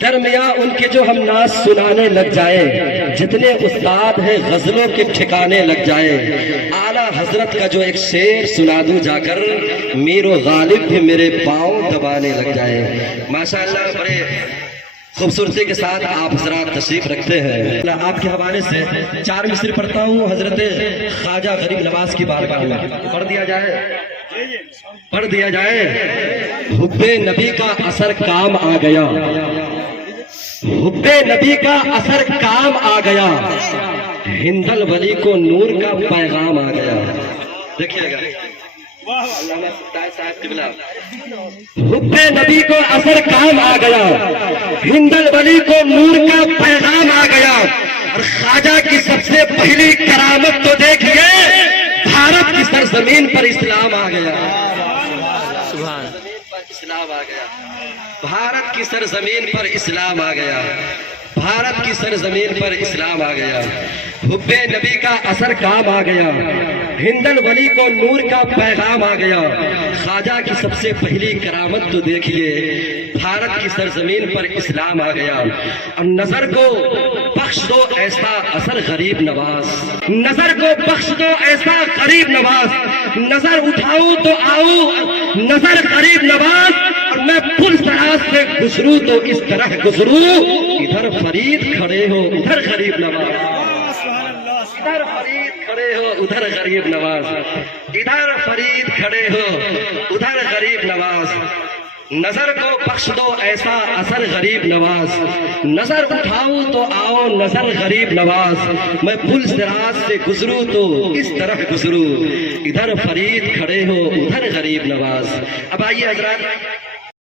درمیاں ان کے جو ہم ناز سنانے لگ جائیں، جتنے استاد ہیں غزلوں کے ٹھکانے لگ جائیں، اعلیٰ حضرت کا جو ایک شعر سنا دوں جا کر، میر و غالب بھی میرے پاؤں دبانے لگ جائیں۔ ماشاءاللہ بڑے خوبصورتی کے ساتھ آپ حضرات تشریف رکھتے ہیں۔ آپ کے حوالے سے 4 مصر پڑھتا ہوں حضرت خواجہ غریب نواز کی بارگاہ میں، پڑھ دیا جائے۔ حب نبی کا اثر کام آ گیا، حب نبی کا اثر کام آ گیا، ہند الولی کو نور کا پیغام آ گیا۔ دیکھیے گا حب نبی کو اثر کام آ گیا، ہند الولی کو نور کا پیغام آ گیا، اور خواجہ کی سب سے پہلی کرامت تو دیکھیے، بھارت کی سرزمین پر اسلام آ گیا۔ اسلام آ گیا، بھارت کی سرزمین پر اسلام آ گیا، بھارت کی سرزمین پر اسلام آ گیا۔ حب نبی کا اثر کام آ گیا، ہند الولی کو نور کا پیغام آ گیا، خواجہ کی سب سے پہلی کرامت تو دیکھیے، بھارت کی سرزمین پر اسلام آ گیا۔ اور نظر کو بخش دو ایسا اثر غریب نواز، نظر کو بخش دو ایسا غریب نواز، نظر اٹھاؤں تو آؤں نظر غریب نواز، اور میں پل سراز سے گزروں تو اس طرح گزروں، ادھر فرید کھڑے ہو ادھر غریب نواز، ادھر فرید کھڑے ہو ادھر غریب نواز، ادھر فرید کھڑے ہو ادھر غریب نواز۔ نظر کو بخش دو ایسا اثر غریب نواز، نظر اٹھاؤں تو آؤ نظر غریب نواز، میں پل سراج سے گزروں تو اس طرح گزروں، ادھر فرید کھڑے ہو ادھر غریب نواز۔ اب آئیے حضرات